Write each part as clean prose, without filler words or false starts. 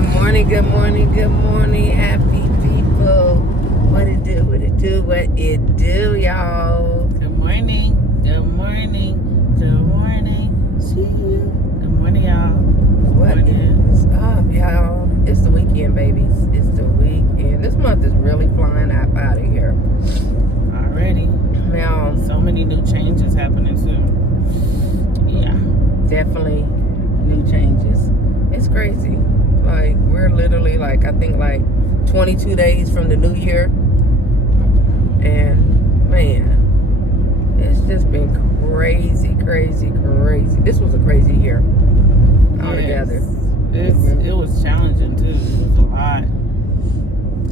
good morning, happy people. What it do, y'all? Good morning. See you. Good morning, y'all. What is up, y'all? It's the weekend, babies. It's the weekend. This month is really flying out of here. Already. Now, So many new changes happening too. Yeah. definitely new changes. It's crazy. Like, we're literally I think 22 days from the new year. And man, it's just been crazy. This was a crazy year altogether. Yes. It was challenging too. It was a lot.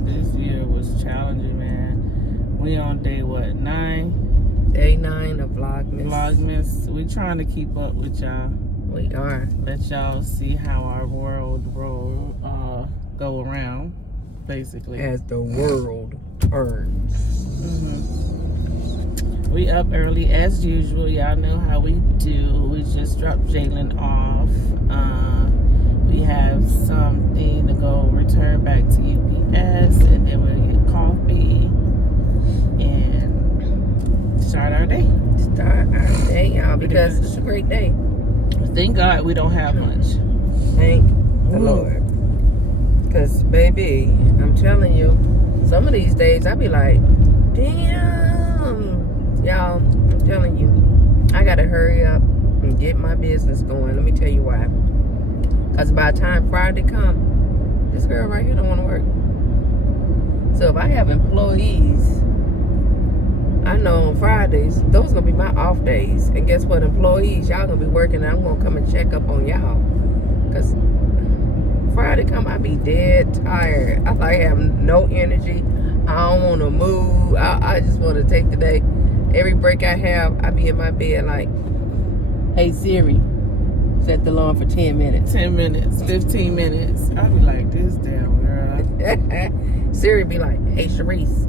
This year was challenging, man. We on day 9? Day 9 of Vlogmas. We trying to keep up with y'all. We are. Let y'all see how our world go around, basically. As the world turns. Mm-hmm. We up early as usual. Y'all know how we do. We just dropped Jalen off. We have something to go return back to UPS, and then we'll get coffee and start our day. Y'all, because it's a great day. Thank God we don't have much. Thank the Lord. Because, baby, I'm telling you, some of these days I be like, damn. Y'all, I'm telling you, I got to hurry up and get my business going. Let me tell you why. Because by the time Friday come, this girl right here don't want to work. So if I have employees, I know on Fridays, those going to be my off days. And guess what? Employees, y'all going to be working, and I'm going to come and check up on y'all. Because Friday come, I be dead tired. I have no energy. I don't want to move. I just want to take the day. Every break I have, I be in my bed like, hey Siri, set the alarm for 10 minutes. 10 minutes, 15 minutes. I be like, this damn girl. Siri be like, hey Sharice,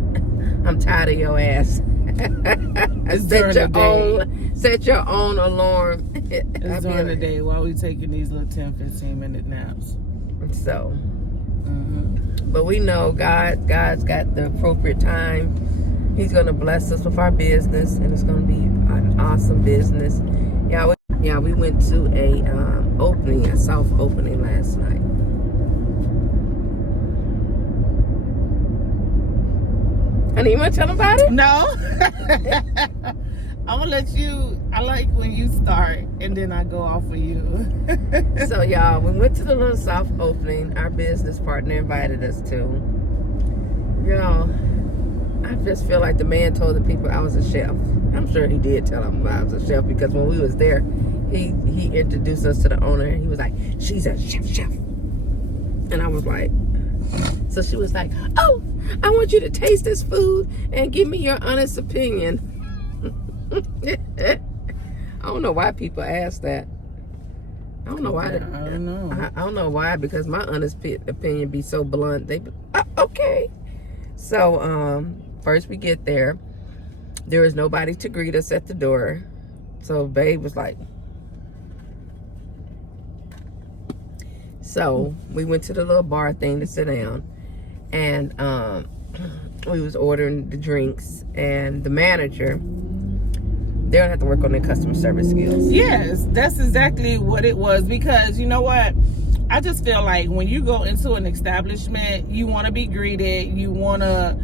I'm tired of your ass. Set your own alarm. It's during the day while we taking these little 10-15 minute naps. So, but we know God's got the appropriate time. He's gonna bless us with our business, and it's gonna be an awesome business. Yeah, we went to a soft opening last night. Honey, you want to tell them about it? No. I'm going to let you. I like when you start and then I go off of you. So, y'all, we went to the little soft opening. Our business partner invited us to. Y'all, I just feel like the man told the people I was a chef. I'm sure he did tell them I was a chef, because when we was there, he introduced us to the owner, and he was like, she's a chef. And I was like, so she was like, oh, I want you to taste this food and give me your honest opinion. I don't know why people ask that. I don't know why. I don't know. I don't know why, because my honest opinion be so blunt. They be, okay. So, first we get there. There is nobody to greet us at the door. So, babe was like, so we went to the little bar thing to sit down, and we was ordering the drinks, and the manager, they don't have to work on their customer service skills. Yes, that's exactly what it was, because you know what? I just feel like when you go into an establishment, you want to be greeted, you want to,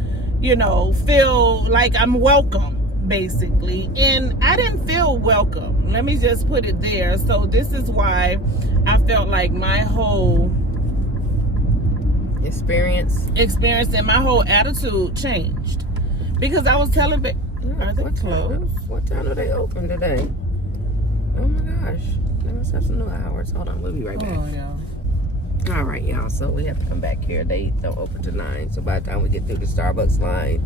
feel like I'm welcome, basically. And I didn't feel welcome. Let me just put it there. So this is why I felt like my whole experience and my whole attitude changed. Because I was telling, are they closed? What time are they open today? Oh my gosh. They must have some new hours. Hold on, we'll be right back. Oh, yeah. All right, y'all. So we have to come back here. They don't open till 9. So by the time we get through the Starbucks line,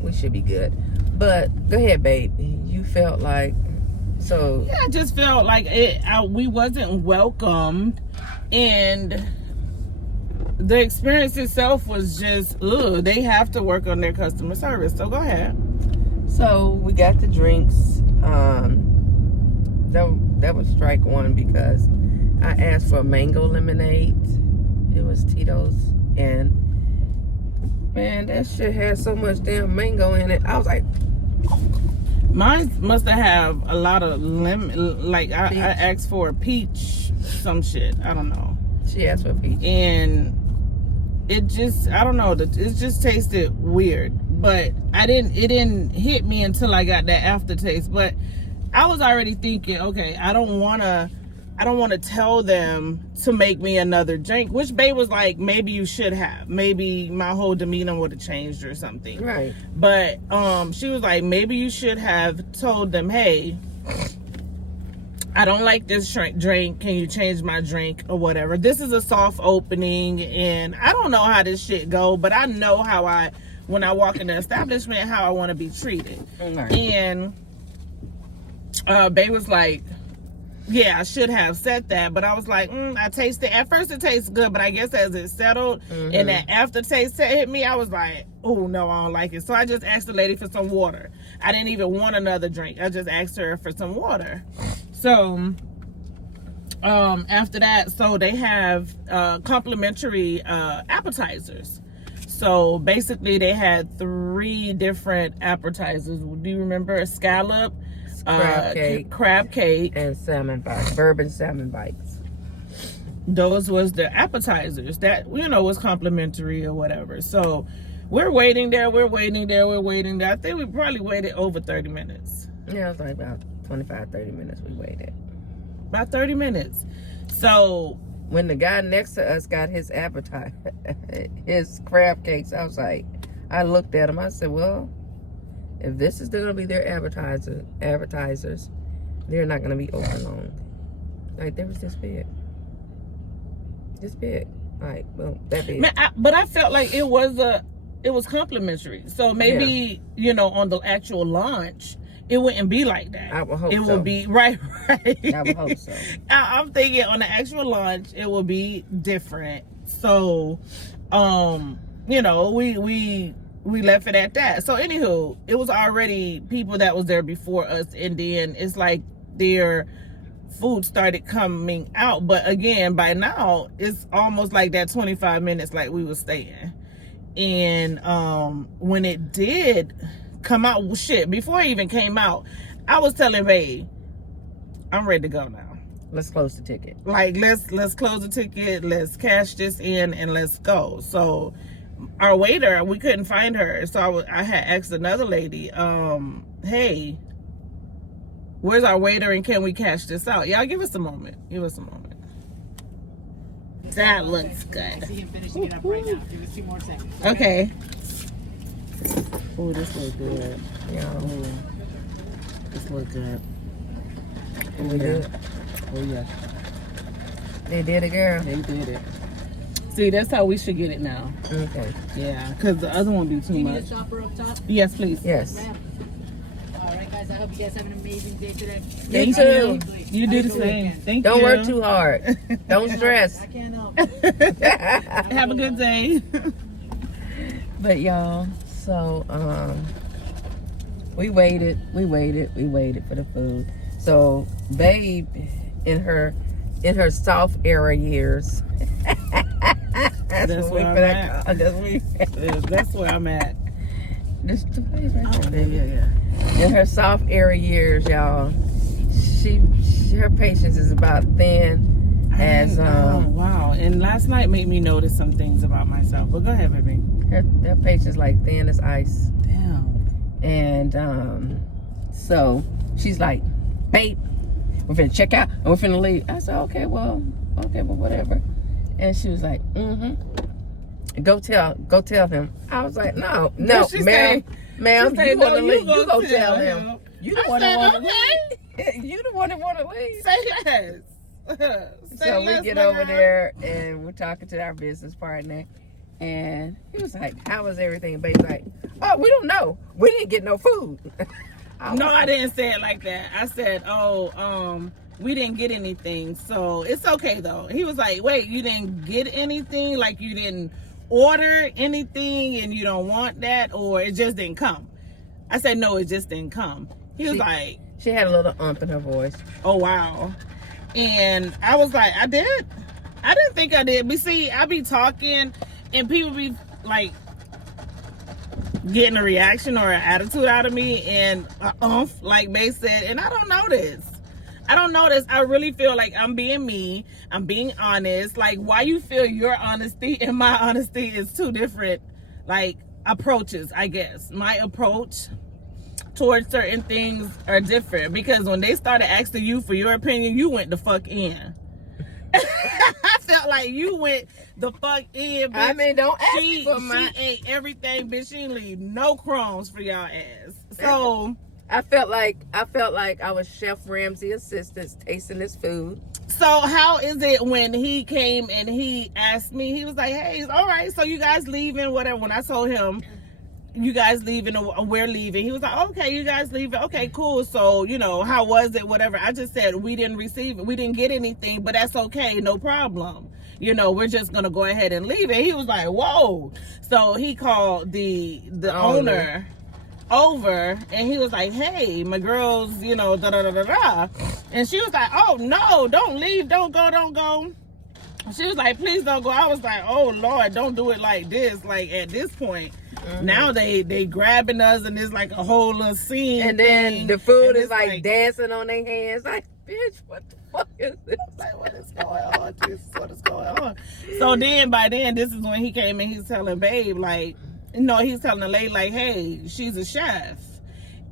we should be good. But go ahead, babe. You felt like, so. Yeah, I just felt like we wasn't welcomed, and the experience itself was just, they have to work on their customer service. So go ahead. So we got the drinks. That was strike one, because I asked for a mango lemonade, It was Tito's, and man, that shit had so much damn mango in it. I was like, mine must have a lot of lemon. Like I asked for a peach, some shit. I don't know. She asked for peach, and it just, I don't know. It just tasted weird. But it didn't hit me until I got that aftertaste. But I was already thinking, okay, I don't want to tell them to make me another drink, which Bae was like, maybe you should have. Maybe my whole demeanor would have changed or something. right? But she was like, maybe you should have told them, hey, I don't like this drink. Can you change my drink or whatever? This is a soft opening, and I don't know how this shit go, but I know how when I walk in the establishment, how I want to be treated. Right. And Bae was like, yeah, I should have said that, but I was like, I tasted it. At first it tastes good, but I guess as it settled and that aftertaste hit me, I was like, oh no, I don't like it. So I just asked the lady for some water. I didn't even want another drink. I just asked her for some water. So after that, so they have complimentary appetizers. So basically they had 3 different appetizers. Do you remember? Scallop, crab cake, and salmon bites, bourbon salmon bites. Those was the appetizers that, was complimentary or whatever. So we're waiting there. I think we probably waited over 30 minutes. Yeah, it was like about 25, 30 minutes we waited. About 30 minutes. So when the guy next to us got his appetizer, his crab cakes, I was like, I looked at him, I said, well, if this is going to be their advertisers, they're not going to be open long. Like, there was this big. Like, well, that big. Man, but I felt like it was complimentary. So maybe, on the actual launch, it wouldn't be like that. I would hope it so. Would be right. I would hope so. I'm thinking on the actual launch, it will be different. So, we left it at that. So anywho, it was already people that was there before us, and then it's like their food started coming out. But again, by now it's almost like that 25 minutes like we was staying. And when it did come out, before it even came out, I was telling Bae, I'm ready to go now. Let's close the ticket. Like, let's close the ticket, let's cash this in, and let's go. So our waiter, we couldn't find her, so I had asked another lady, hey, where's our waiter, and can we cash this out? Y'all give us a moment. That looks good. I see him finishing it up right now. Give us 2 more seconds. Okay. Oh, this looks good. Yeah. Oh, this looks good. Oh, yeah. Oh, yeah. They did it, girl. They did it. See, that's how we should get it now. Okay. Yeah, because the other one be too Do you much. need a stopper up top? Yes, please. Yes. Ma'am. All right, guys. I hope you guys have an amazing day today. Thank too. You do the same. Thank Don't you. work too hard. Don't stress. I can't help. Have a good day. But y'all, so we waited for the food. So Babe, in her soft era years, That's where I'm at. That's where I'm at. This the place right Oh, there. yeah. In her soft era years, y'all, her patience is about thin as Oh, wow. And last night made me notice some things about myself. But go ahead, baby. her patience like thin as ice. Damn. And so she's like, babe, we're finna check out and we're finna leave. I said, okay, well, whatever. And she was like, go tell him. I was like, no, She ma'am, say, you want to no, leave. You go tell tell him. him. You the one that want to leave. You the one that want to leave. Say less. So we get over there and we're talking to our business partner. And he was like, how was everything? And Babe's like, oh, we don't know. We didn't get no food. No, I didn't say it like that. I said, we didn't get anything, so it's okay though. He was like, wait, you didn't get anything? Like you didn't order anything and you don't want that, or it just didn't come? I said, no, it just didn't come. He was like, she had a little in her voice. oh wow. And I was like, I did. I didn't think I did. But see, I be talking and people be like getting a reaction or an attitude out of me and like May said, and I don't notice. I really feel like I'm being me. I'm being honest. Like, why you feel your honesty and my honesty is two different, like, approaches, I guess. My approach towards certain things are different because when they started asking you for your opinion, you went the fuck in. I felt like you went the fuck in, bitch. I mean, don't ask me for She ate everything, bitch. She didn't leave no crumbs for y'all ass. So I felt like I was Chef Ramsey assistant tasting his food. So how is it when he came and he asked me, he was like, hey, all right, so you guys leaving, whatever. When I told him, you guys leaving, or we're leaving, he was like, okay, you guys leaving, okay, cool. So, you know, how was it, whatever. I just said, we didn't receive it, we didn't get anything, but that's okay, no problem. You know, we're just gonna go ahead and leave it. He was like, whoa. So he called the owner over and he was like, hey, my girls, you know, da da da da da. And she was like, oh no, don't leave, don't go. She was like, please don't go. I was like, oh Lord, don't do it like this. Like at this point, now they grabbing us and it's like a whole little scene. And then the food is like dancing on their hands. Like, bitch, what the fuck is this? Like, what is going on? This is what is going on. So then by then, this is when he came and he's telling Babe, like, no, he's telling the lady, like, hey, she's a chef.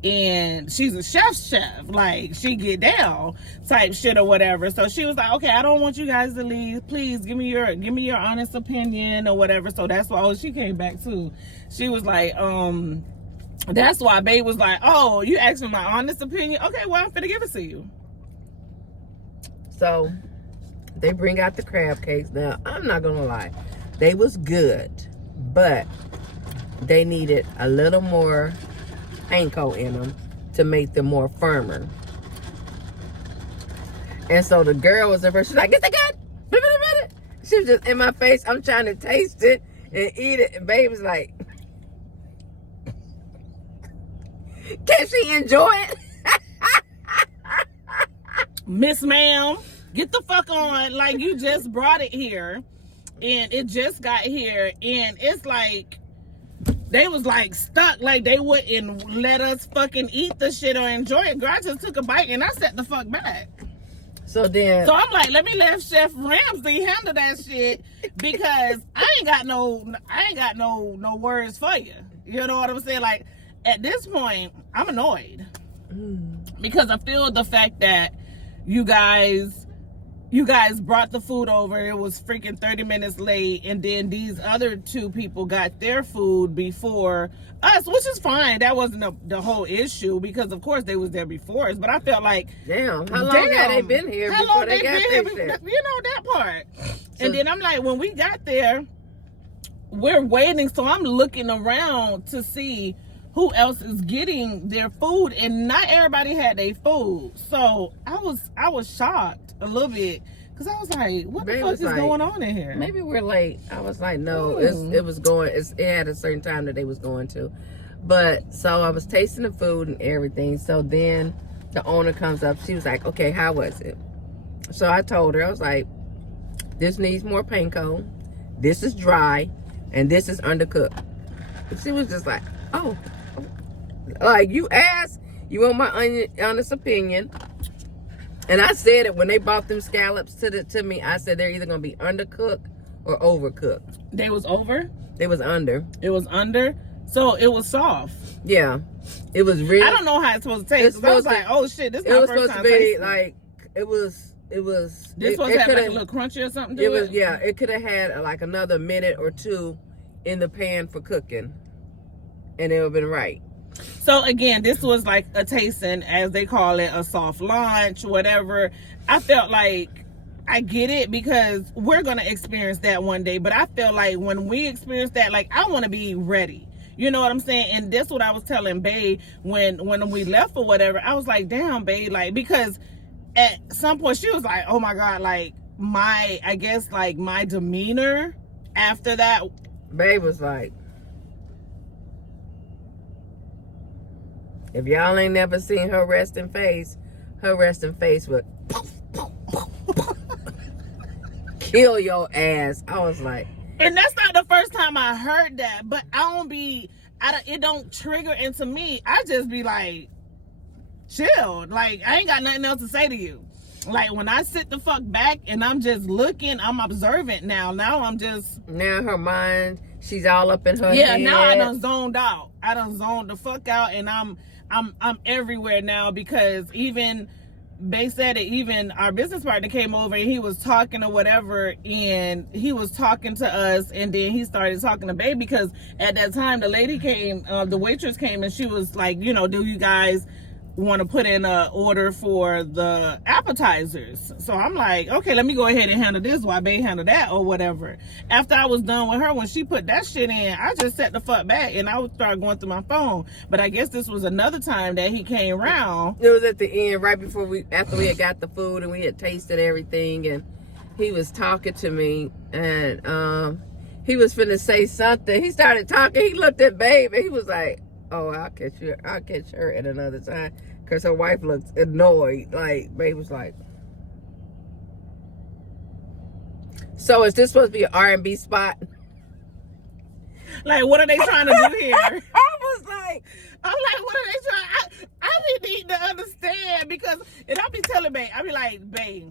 And she's a chef. Like, she get down type shit or whatever. So she was like, okay, I don't want you guys to leave. Please give me your honest opinion or whatever. So that's why she came back too. She was like, that's why Babe was like, oh, you asked me my honest opinion? Okay, well, I'm finna give it to you. So they bring out the crab cakes. Now, I'm not gonna lie. They was good, but they needed a little more panko in them to make them more firmer. And so the girl was the first. She's like, "Is it good?" She was just in my face. I'm trying to taste it and eat it. And Babe was like, "Can she enjoy it?" Miss Ma'am, get the fuck on. Like, you just brought it here and it just got here and it's like they was like stuck, like they wouldn't let us fucking eat the shit or enjoy it. Girl, I just took a bite and I set the fuck back. So I'm like, let me let Chef Ramsey handle that shit because I ain't got no words for you. You know what I'm saying? Like, at this point, I'm annoyed because I feel the fact that you guys brought the food over. It was freaking 30 minutes late. And then these other two people got their food before us, which is fine. That wasn't the whole issue because, of course, they was there before us. But I felt like, damn, how long had they been here before they got their shit? You know, that part. And then I'm like, when we got there, we're waiting. So I'm looking around to see who else is getting their food, and not everybody had their food. So I was shocked a little bit because I was like, what the fuck is going on in here? Maybe we're late. I was like, no, it had a certain time that they was going to. But so I was tasting the food and everything. So then the owner comes up. She was like, okay, how was it? So I told her, I was like, this needs more panko, this is dry, and this is undercooked. And she was just like, oh. Like, you asked, you want my honest opinion. And I said it when they bought them scallops to me. I said they're either gonna be undercooked or overcooked. They was over? They was under. It was under? So it was soft. Yeah. It was real. I don't know how it's supposed to taste. I was like, oh shit, this is my first time tasting. It was supposed to be like, it was this supposed to have like a little crunchy or something to it? Yeah, it could have had like another minute or two in the pan for cooking. And it would have been right. So again, this was like a tasting, as they call it, a soft launch, whatever. I felt like I get it because we're going to experience that one day. But I feel like when we experience that, like, I want to be ready. You know what I'm saying? And that's what I was telling Bae when we left or whatever. I was like, damn, Bae, like, because at some point she was like, oh my God, like my demeanor after that. Bae was like, if y'all ain't never seen her resting face would kill your ass. I was like, and that's not the first time I heard that, but it don't trigger into me. I just be like, chill. Like, I ain't got nothing else to say to you. Like, when I sit the fuck back and I'm just looking, I'm observant now. Now I'm just... Now her mind, she's all up in her head. Yeah, now I done zoned out. I done zoned the fuck out, and I'm everywhere now, because even... They said it, even our business partner came over and he was talking or whatever, and he was talking to us, and then he started talking to Babe, because at that time the lady came, the waitress came, and she was like, you know, do you guys want to put in a order for the appetizers? So I'm like, okay, let me go ahead and handle this while Babe handle that or whatever. After I was done with her, when she put that shit in, I just set the fuck back and I would start going through my phone. But I guess this was another time that he came around. It was at the end, right before after we had got the food and we had tasted everything, and he was talking to me, and he was finna say something. He started talking. He looked at Babe and he was like, oh, I'll catch her at another time, because her wife looked annoyed. Like, Babe was like, so is this supposed to be an R&B spot? Like, what are they trying to do here? I'm like, what are they trying? I be needing to understand, because, and I'll be telling Babe, I'll be like, Babe,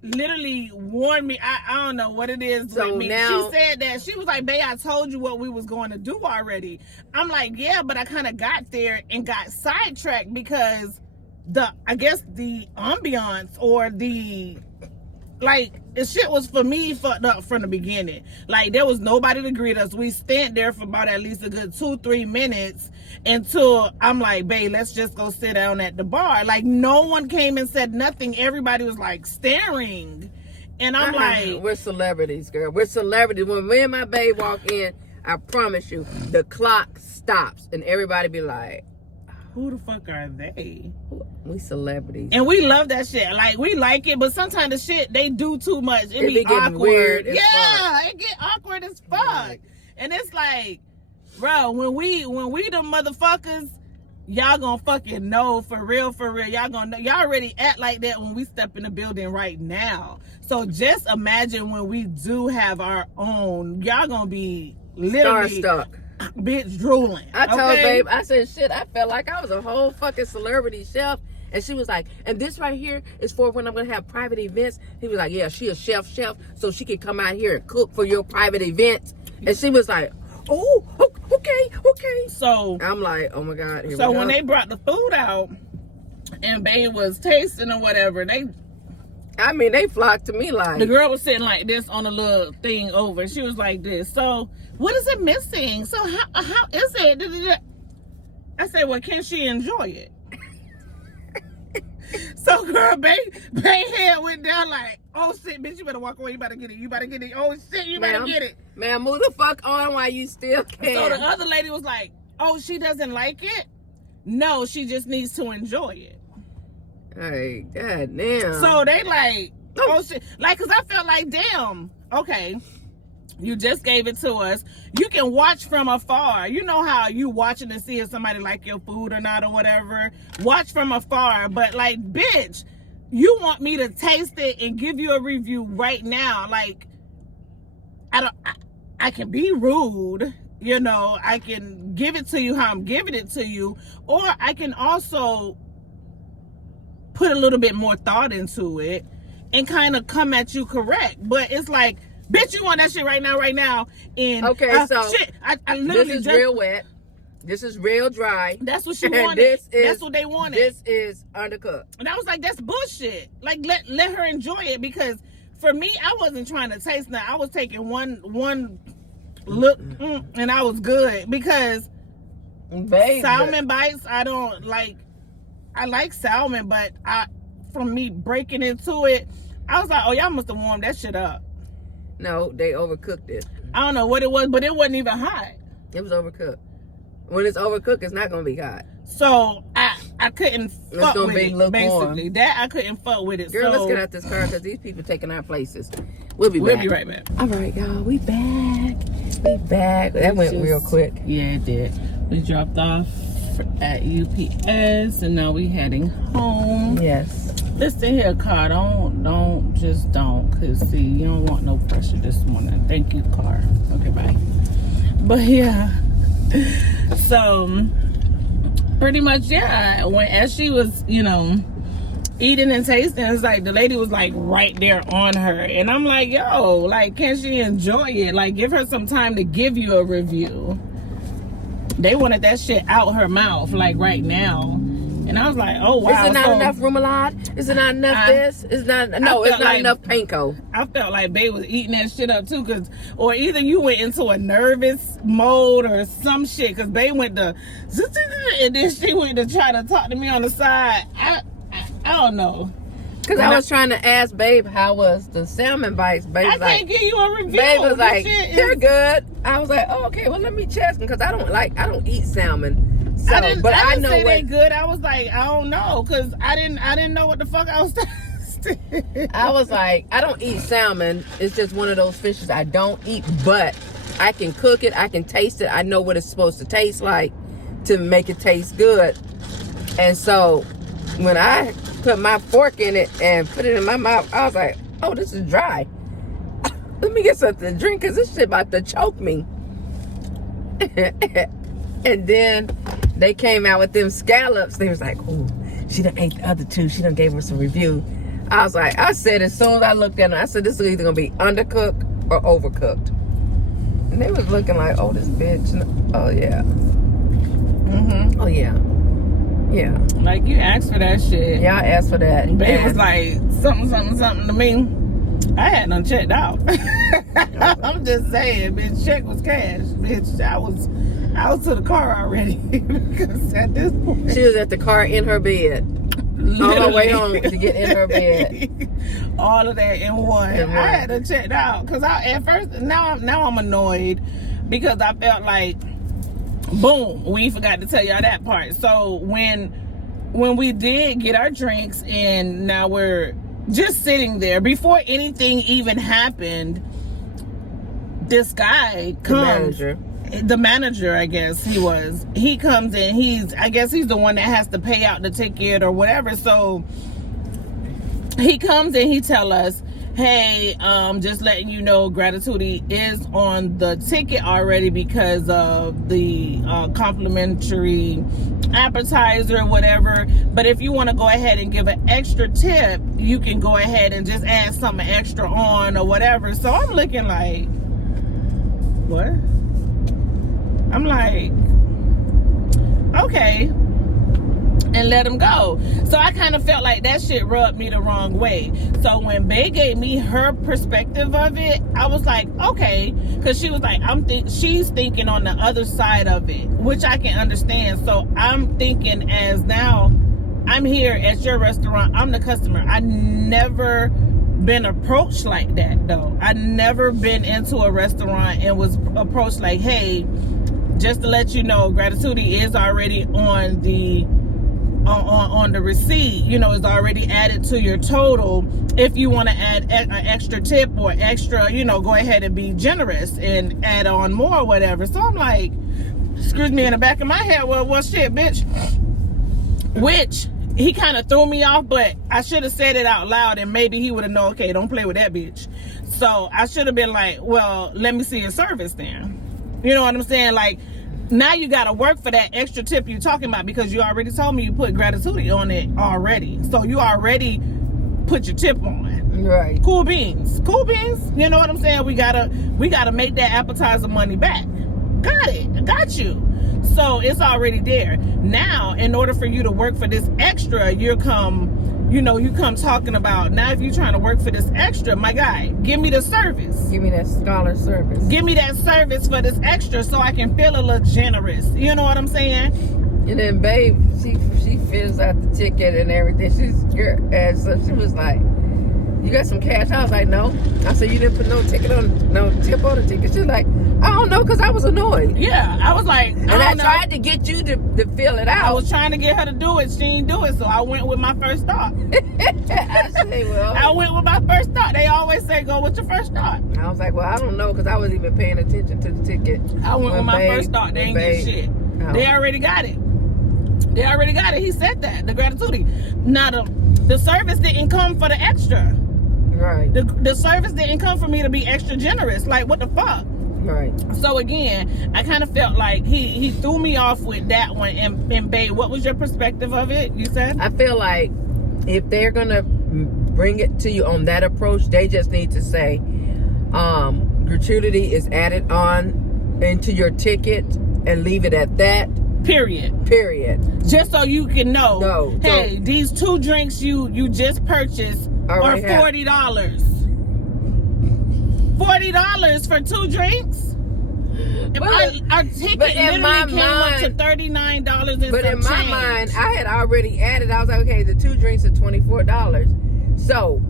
literally warn me. I don't know what it is so with me. Now, she said that, she was like, Babe, I told you what we was going to do already. I'm like, yeah, but I kind of got there and got sidetracked, because I guess the ambiance, or the, like, the shit was for me fucked up from the beginning. Like, there was nobody to greet us. We stand there for about at least a good 2-3 minutes until I'm like, Babe, let's just go sit down at the bar. Like, no one came and said nothing. Everybody was like staring. And I'm like, we're celebrities, girl. We're celebrities. When me and my babe walk in, I promise you, the clock stops and everybody be like, who the fuck are they? We celebrities. And we love that shit. Like, we like it, but sometimes the shit they do too much. It be getting awkward. weird as Yeah, fuck. It get awkward as fuck. Right. And it's like, bro, when we the motherfuckers, y'all gonna fucking know for real. Y'all gonna know. Y'all already act like that when we step in the building right now. So just imagine when we do have our own, y'all gonna be literally starstruck. Bitch drooling. I told Babe, I said, shit, I felt like I was a whole fucking celebrity chef. And she was like, and this right here is for when I'm going to have private events. He was like, yeah, she a chef, so she can come out here and cook for your private events. And she was like, oh, okay. So I'm like, oh my God, here we so go. when they brought the food out and Babe was tasting or whatever, they flocked to me like. The girl was sitting like this on a little thing over. She was like this. So what is it missing? So how is it? I said, well, can she enjoy it? So girl, Babe head went down like, oh shit, bitch, you better walk away. You better get it. Oh shit, you better get it. Man, move the fuck on while you still can. So the other lady was like, oh, she doesn't like it? No, she just needs to enjoy it. Hey, god damn. So they like, oh shit. Like, cause I felt like, damn, okay, you just gave it to us. You can watch from afar. You know how you watching to see if somebody like your food or not or whatever. Watch from afar. But like, bitch, you want me to taste it and give you a review right now. Like, I can be rude. You know, I can give it to you how I'm giving it to you. Or I can also put a little bit more thought into it and kind of come at you correct. But it's like, bitch, you want that shit right now. And okay, so shit, I literally this is real wet. This is real dry. That's what she wanted. That's what they wanted. This is undercooked. And I was like, that's bullshit. Like, let her enjoy it, because for me, I wasn't trying to taste that. I was taking one look and I was good, because salmon bites, I don't like. I like salmon, but from me breaking into it, I was like, oh, y'all must have warmed that shit up. No, they overcooked it. I don't know what it was, but it wasn't even hot. It was overcooked. When it's overcooked, it's not gonna be hot. So I couldn't fuck with it. Basically, that I couldn't fuck with it. Girl, let's get out this car, because these people taking our places. We'll be right back. All right, y'all, we back. That went real quick. Yeah, it did. We dropped off at UPS, and now we heading home. Yes. Listen here, Car. Just don't. Cause see, you don't want no pressure this morning. Thank you, Car. Okay, bye. But yeah, so pretty much, yeah. As she was, eating and tasting, it's like the lady was like right there on her, and I'm like, yo, like, can she enjoy it? Like, give her some time to give you a review. They wanted that shit out her mouth, like right now. And I was like, oh wow. Is it not enough remoulade? Is it not enough this? It's not like, enough panko. I felt like Babe was eating that shit up too, or either you went into a nervous mode or some shit, cause Babe went to, and then she went to try to talk to me on the side. I don't know. Cause I was trying to ask Babe how was the salmon bites. Babe was I can't give you a review. Babe was like, they're good. I was like, oh, okay, well let me check them, cause I don't eat salmon. So, I didn't know say they good. I was like, I don't know, cause I didn't know what the fuck I was tasting. I was like, I don't eat salmon. It's just one of those fishes I don't eat, but I can cook it. I can taste it. I know what it's supposed to taste like to make it taste good. And so when I put my fork in it and put it in my mouth, I was like, oh, this is dry. Let me get something to drink, cause this shit about to choke me. And then they came out with them scallops. They was like, oh, she done ate the other two. She done gave us a review. I said as soon as I looked at them, I said, this is either gonna be undercooked or overcooked. And they was looking like, oh, this bitch. Oh yeah. Oh yeah. Yeah. Like, you asked for that shit. Yeah, I asked for that. Babe was like, something to me. I had done checked out. I'm just saying, bitch, check was cash. Bitch, I was to the car already. Because at this point, she was at the car in her bed. On her way home to get in her bed. All of that in one. I had to check out. Because at first, now I'm annoyed. Because I felt like, boom, we forgot to tell y'all that part. So when we did get our drinks, and now we're just sitting there, before anything even happened, this guy comes, the manager, I guess he comes in, I guess he's the one that has to pay out the ticket or whatever. So he comes in, he tell us, hey, just letting you know, Gratitude is on the ticket already because of the complimentary appetizer, whatever. But if you want to go ahead and give an extra tip, you can go ahead and just add something extra on or whatever. So I'm looking like, what? I'm like, okay. And let him go. So I kind of felt like that shit rubbed me the wrong way. So when Bae gave me her perspective of it, I was like, okay, because she was like, she's thinking on the other side of it, which I can understand. So I'm thinking, as now I'm here at your restaurant, I'm the customer. I never been approached like that though. I never been into a restaurant and was approached like, hey, just to let you know, Gratitude is already on the receipt, it's already added to your total. If you want to add an extra tip or extra, go ahead and be generous and add on more or whatever. So I'm like, excuse me, in the back of my head, well shit, bitch. Which he kind of threw me off, but I should have said it out loud and maybe he would have known, okay, don't play with that bitch. So I should have been like, well, let me see your service then. You know what I'm saying? Like, now you got to work for that extra tip you're talking about, because you already told me you put Gratitude on it already. So you already put your tip on. Right. Cool beans. You know what I'm saying? We gotta make that appetizer money back. Got it. Got you. So it's already there. Now, in order for you to work for this extra, you come talking about, now if you're trying to work for this extra, my guy, give me the service. Give me that scholar service. Give me that service for this extra so I can feel a little generous. You know what I'm saying? And then Babe, she fills out the ticket and everything. And so she was like, you got some cash? I was like, no. I said, you didn't put no tip on the ticket. She was like, I don't know, because I was annoyed. Yeah, I was like, I tried to get you to fill it out. I was trying to get her to do it. She didn't do it, so I went with my first thought. I went with my first thought. They always say, go with your first thought. I was like, well, I don't know, because I wasn't even paying attention to the ticket. I went with my first thought. They ain't get shit. They already got it. They already got it. He said that, the gratuity. Now, the service didn't come for the extra. Right. The service didn't come for me to be extra generous. Like, what the fuck? Right. So again, I kind of felt like he threw me off with that one. And babe, what was your perspective of it? You said? I feel like if they're gonna bring it to you on that approach, they just need to say gratuity is added on into your ticket and leave it at that. Period. Just so you can know. No. Hey, these 2 drinks you just purchased are $40. $40 for 2 drinks? Our ticket literally came up to $39 and but in my change. mind, I had already added. I was like, okay, the 2 drinks are $24. So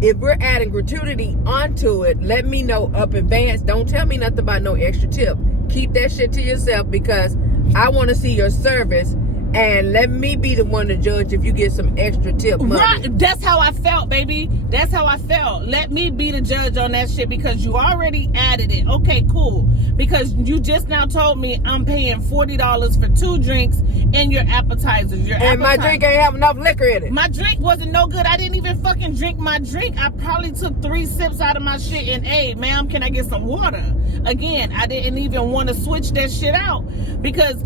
if we're adding gratuity onto it, let me know up advance. Don't tell me nothing about no extra tip. Keep that shit to yourself because I want to see your service. And let me be the one to judge if you get some extra tip money. Right. That's how I felt, baby. That's how I felt. Let me be the judge on that shit because you already added it. Okay, cool. Because you just now told me I'm paying $40 for 2 drinks and your appetizers. And my drink ain't have enough liquor in it. My drink wasn't no good. I didn't even fucking drink my drink. I probably took 3 sips out of my shit and, hey, ma'am, can I get some water? Again, I didn't even want to switch that shit out because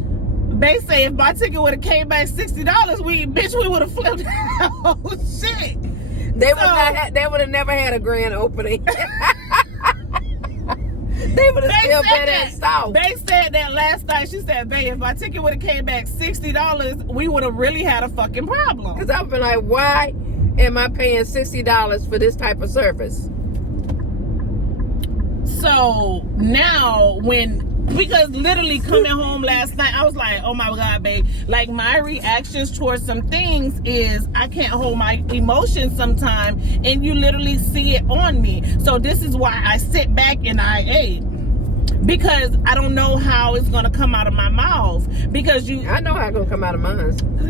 they say if my ticket would have came back $60, we would have flipped that whole shit. They would have never had a grand opening. They would have still been at South. They said that last night. She said, babe, if my ticket would have came back $60, we would have really had a fucking problem. Because I've been like, why am I paying $60 for this type of service? So now because literally coming home last night, I was like, oh my God, babe. Like my reactions towards some things is I can't hold my emotions sometimes and you literally see it on me. So this is why I sit back and I ate. Because I don't know how it's gonna come out of my mouth. Because I know how it's gonna come out of mine.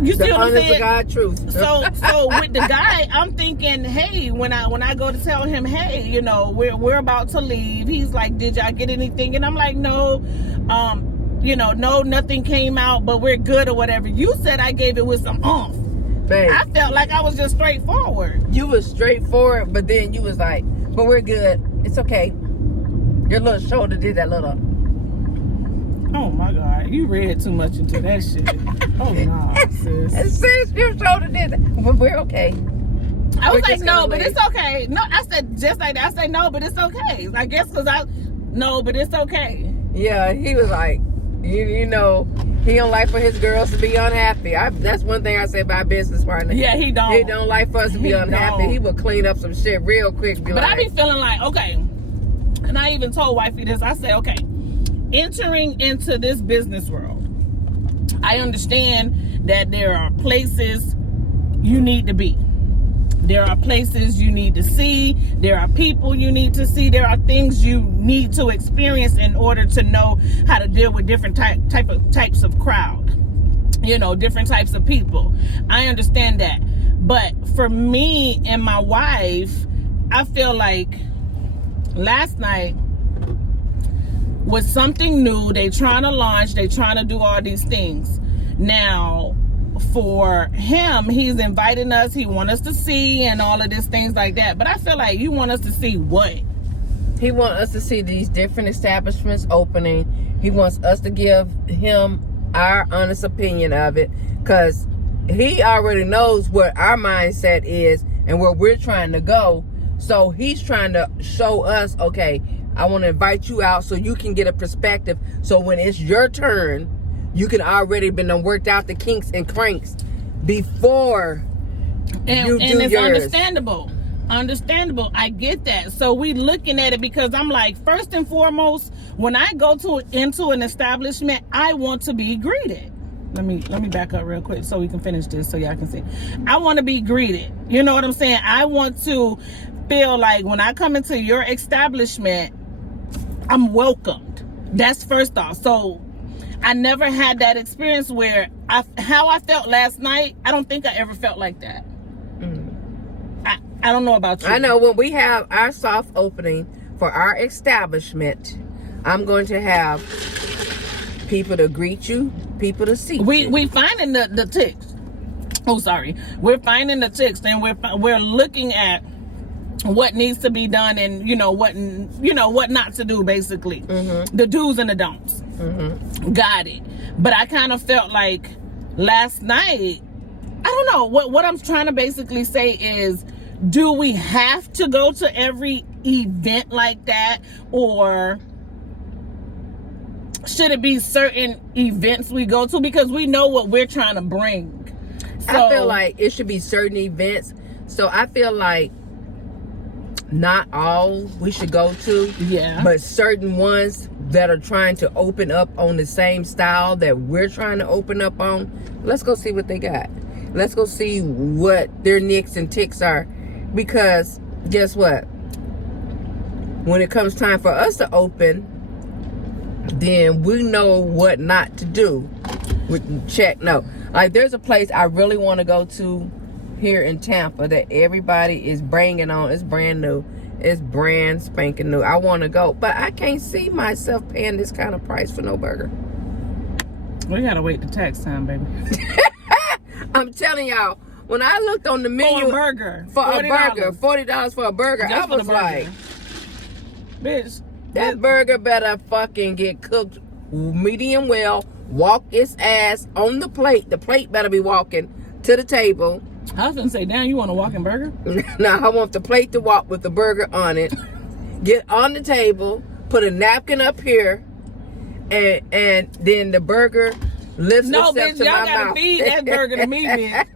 You see what I'm saying? The honest to God truth. So with the guy, I'm thinking, hey, when I go to tell him, hey, you know, we're about to leave. He's like, did y'all get anything? And I'm like, no, no, nothing came out, but we're good or whatever. You said I gave it with some oomph. Babe, I felt like I was just straightforward. You was straightforward, but then you was like, but we're good. It's okay. Your little shoulder did that little. Oh my God, you read too much into that shit. Oh no, sis. Sis, your shoulder did that. But we're okay. I was like, no, but it's okay. No, I said just like that. I said no, but it's okay. I guess no, but it's okay. Yeah, he was like, you know, he don't like for his girls to be unhappy. That's one thing I say about business partner. Yeah, he don't. He don't like for us to be unhappy. He will clean up some shit real quick. But I be feeling like, okay. And I even told wifey this. I said, okay, entering into this business world, I understand that there are places you need to be. There are places you need to see. There are people you need to see. There are things you need to experience in order to know how to deal with different types of crowd. You know, different types of people. I understand that. But for me and my wife, I feel like last night was something new. They trying to launch. They trying to do all these things. Now, for him, he's inviting us. He want us to see and all of these things like that. But I feel like you want us to see what? He want us to see these different establishments opening. He wants us to give him our honest opinion of it. Because he already knows what our mindset is and where we're trying to go. So he's trying to show us, okay, I want to invite you out so you can get a perspective. So when it's your turn, you can already been worked out the kinks and cranks before you do yours. And it's understandable. I get that. So we looking at it because I'm like, first and foremost, when I go into an establishment, I want to be greeted. Let me back up real quick so we can finish this so y'all can see. I want to be greeted. You know what I'm saying? I want to feel like when I come into your establishment, I'm welcomed. That's first off. So I never had that experience where how I felt last night. I don't think I ever felt like that. I don't know about you. I know when we have our soft opening for our establishment, I'm going to have people to greet you. people to see. We finding the ticks. Oh, sorry. We're finding the ticks, and we're looking at what needs to be done, and what not to do, basically. The do's and the don'ts. Got it. But I kind of felt like last night, I don't know, what I'm trying to basically say is, do we have to go to every event like that, or should it be certain events we go to, because we know what we're trying to bring? So, I feel like it should be certain events. So I feel like not all we should go to, but certain ones that are trying to open up on the same style that we're trying to open up on, let's go see what they got. Let's go see what their nicks and ticks are, because guess what? When it comes time for us to open, then we know what not to do. No. Like, there's a place I really want to go to here in Tampa that everybody is bringing on. It's brand new. It's brand spanking new. I want to go, but I can't see myself paying this kind of price for no burger. We gotta wait the tax time, baby. I'm telling y'all, when I looked on the menu for a burger, $40 for a burger, I was like, bitch, that burger better fucking get cooked medium well. Walk its ass on the plate. The plate better be walking to the table. I was gonna say, damn, you want a walking burger? Now I want the plate to walk with the burger on it. Get on the table, put a napkin up here, and then the burger lifts itself bitch, to y'all my gotta mouth. feed that burger to me, bitch.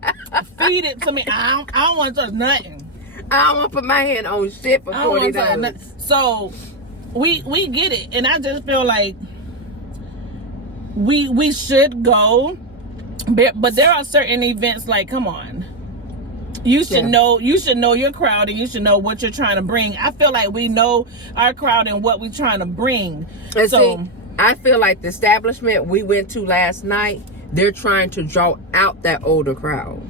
Feed it to me. I don't want to touch nothing. I don't want to put my hand on shit for $40. So we get it, and I just feel like we should go, but there are certain events, like, come on, you should know your crowd, and you should know what you're trying to bring. I feel like we know our crowd and what we're trying to bring. And so see, I feel like the establishment we went to last night, they're trying to draw out that older crowd.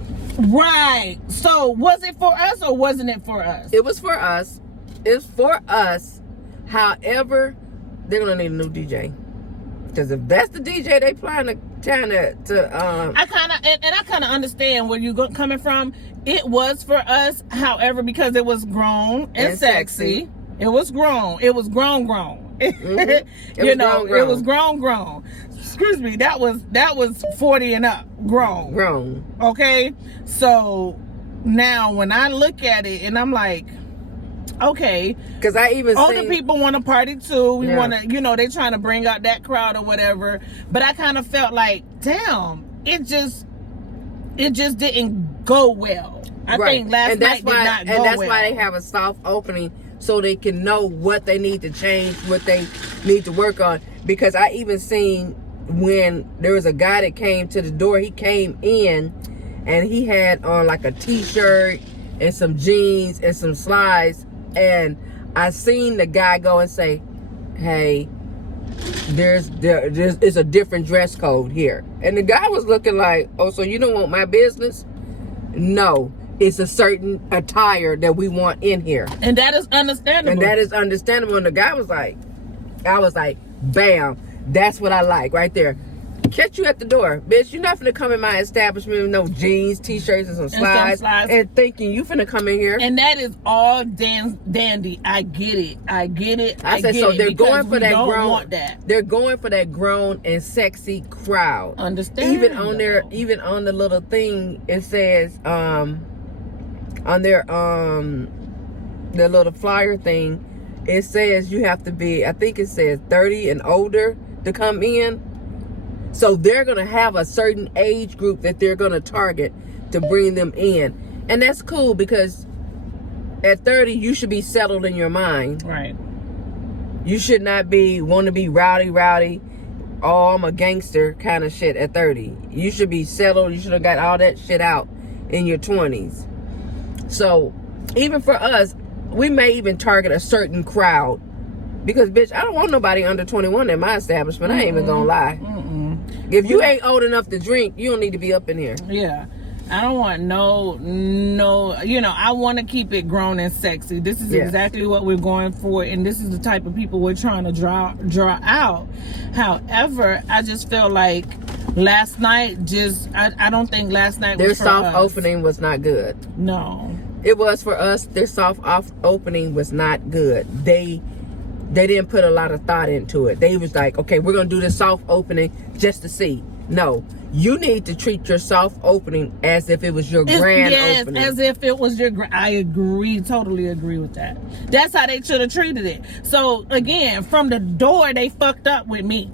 Right. So was it for us or wasn't it for us? It was for us. It's for us. However, they're gonna need a new DJ. Because if that's the DJ they plan to I kind of understand where you're coming from. It was for us, however, because it was grown and sexy. It was grown. It was grown. It was grown. Excuse me. That was 40 and up. Grown. Okay. So now when I look at it and I'm like, okay, because I even older people want to party too. We want to, they trying to bring out that crowd or whatever. But I kind of felt like, damn, it just didn't go well. I think last night did not go well. And that's why they have a soft opening, so they can know what they need to change, what they need to work on. Because I even seen when there was a guy that came to the door, he came in and he had on like a t-shirt and some jeans and some slides. And I seen the guy go and say, hey, there's a different dress code here. And the guy was looking like, oh, so you don't want my business? No, it's a certain attire that we want in here. And that is understandable. And the guy was like, I was like, bam, that's what I like right there. Catch you at the door, bitch. You're not finna come in my establishment with no jeans, t-shirts, and some slides and thinking you finna come in here. And that is all dandy. I get it. I said, so they're going for that grown. They're going for that grown and sexy crowd. Understand? Even on the little thing, it says on their the little flyer thing, it says you have to be, I think it says 30 and older to come in. So they're going to have a certain age group that they're going to target to bring them in. And that's cool, because at 30, you should be settled in your mind. Right. You should not want to be rowdy, oh, I'm a gangster kind of shit at 30. You should be settled. You should have got all that shit out in your 20s. So even for us, we may even target a certain crowd. Because, bitch, I don't want nobody under 21 in my establishment. I ain't even gonna lie. If you ain't old enough to drink, you don't need to be up in here. Yeah. I don't want no, I want to keep it grown and sexy. This is exactly what we're going for, and this is the type of people we're trying to draw out. However, I just feel like Last night, I don't think last night Their was for soft us. opening was not good. No. It was for us. Their soft opening was not good. They didn't put a lot of thought into it. They was like, okay, we're gonna do this soft opening just to see. No, you need to treat your soft opening as if it was your grand opening. As if it was your. I agree, totally agree with that. That's how they should have treated it. So again, from the door, they fucked up with me.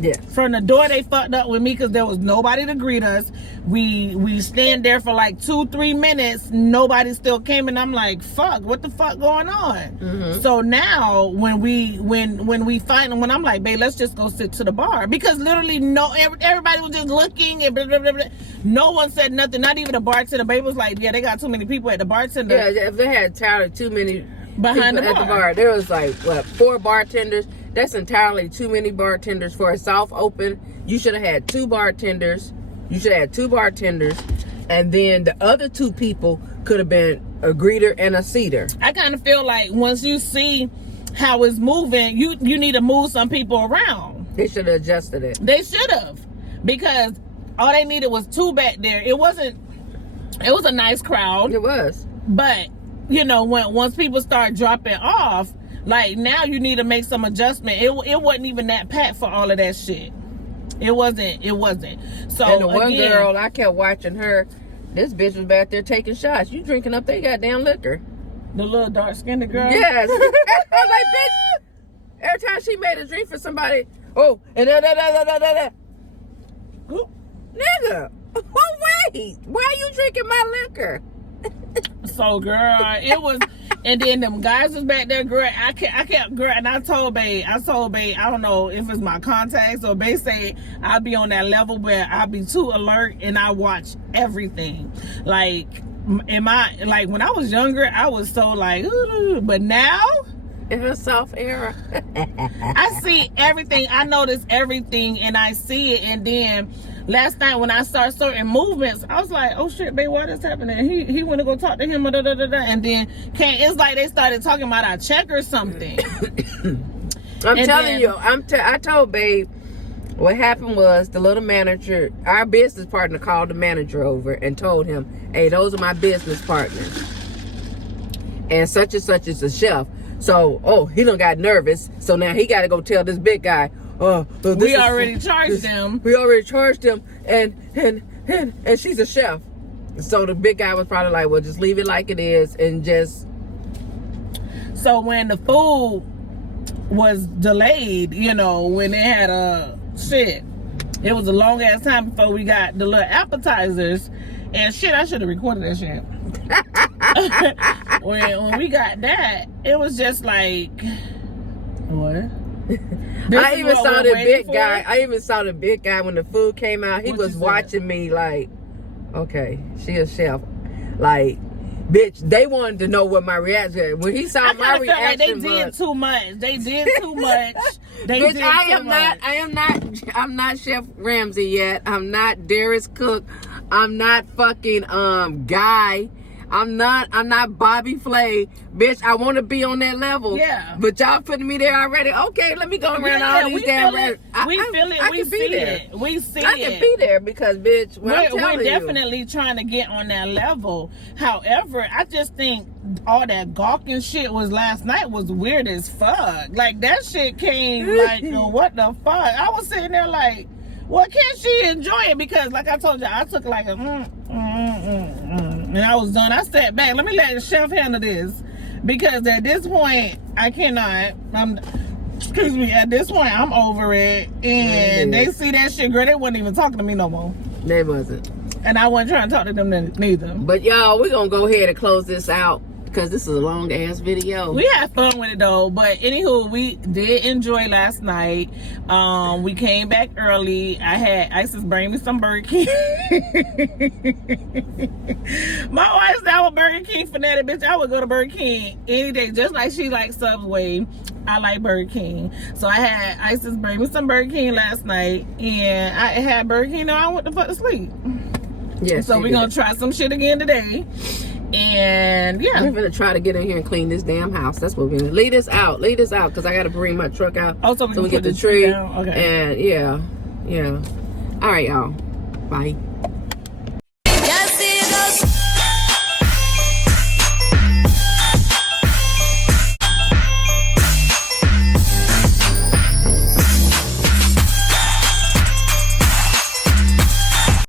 Yeah. From the door, they fucked up with me because there was nobody to greet us. We stand there for like 2-3 minutes. Nobody still came, and I'm like, "Fuck, what the fuck going on?" Mm-hmm. So now, when I'm like, "Babe, let's just go sit to the bar," because literally everybody was just looking and blah, blah, blah, blah. No one said nothing. Not even the bartender. Babe was like, "Yeah, they got too many people at the bartender." Yeah, if they had touted too many Behind people the at the bar. bar, there was like 4 bartenders. That's entirely too many bartenders for a soft open. You should have had 2 bartenders. You should have had 2 bartenders, and then the other 2 people could have been a greeter and a seater. I kind of feel like once you see how it's moving, you need to move some people around. They should have adjusted it. They should have, because all they needed was 2 back there. It was a nice crowd, It was. but once people start dropping off, like now you need to make some adjustment. It wasn't even that packed for all of that shit. It wasn't. So And the one again, girl, I kept watching her. This bitch was back there taking shots. You drinking up they goddamn liquor. the little dark skinned girl. Yes. I'm like, bitch. Every time she made a drink for somebody, oh, and da. Oop. Nigga, oh wait, why are you drinking my liquor? So girl, it was, and then them guys was back there, girl. I kept, girl, and I told babe, I don't know if it's my contacts or babe say I'll be on that level where I'll be too alert and I watch everything. Like, when I was younger, I was so like, ooh, but now In her soft era. I see everything. I notice everything and I see it. And then last night when I saw certain movements, I was like, oh shit, babe, what is happening? He went to go talk to him, and then it's like they started talking about our check or something. I told babe what happened was the little manager, our business partner, called the manager over and told him, hey, those are my business partners. And such is the chef. So, he done got nervous. So now he got to go tell this big guy, we already charged him. We already charged him, and she's a chef. So the big guy was probably like, well, just leave it like it is and just. So when the food was delayed, when they had it was a long ass time before we got the little appetizers. And shit, I should have recorded that shit. when we got that, it was just like, what? I even saw the big guy when the food came out. He was watching me like, okay, she a chef. Like, bitch, they wanted to know what my reaction was. When he saw my reaction, like they did too much. They did too much. Bitch, I'm not Chef Ramsey yet. I'm not Darius Cook. I'm not fucking Guy. I'm not Bobby Flay. Bitch, I want to be on that level. Yeah. But y'all putting me there already. Okay, let me go around all these damn rounds. We feel it. We see it. We see it. I can be there because, bitch, we're definitely trying to get on that level. However, I just think all that gawking shit was last night was weird as fuck. Like, that shit came like, what the fuck? I was sitting there like, well, can't she enjoy it? Because, like I told you, I took like a and I was done. I sat back. Let me let the chef handle this. Because at this point, I cannot. At this point, I'm over it. And they see that shit, girl, they wasn't even talking to me no more. They wasn't. And I wasn't trying to talk to them neither. But, y'all, we're going to go ahead and close this out. Because this is a long ass video. We had fun with it though, but anywho, we did enjoy last night. We came back early. I had Isis bring me some Burger King. My wife's now a Burger King fanatic, bitch. I would go to Burger King any day, just like she likes Subway. I like Burger King, so I had Isis bring me some Burger King last night, and I had Burger King. Now I went the fuck to sleep. Yes. So we're gonna try some shit again today. And yeah, we're gonna try to get in here and clean this damn house. That's what we're gonna lead us out because I gotta bring my truck out so we get the tree down. Okay. And yeah All right, y'all. Bye.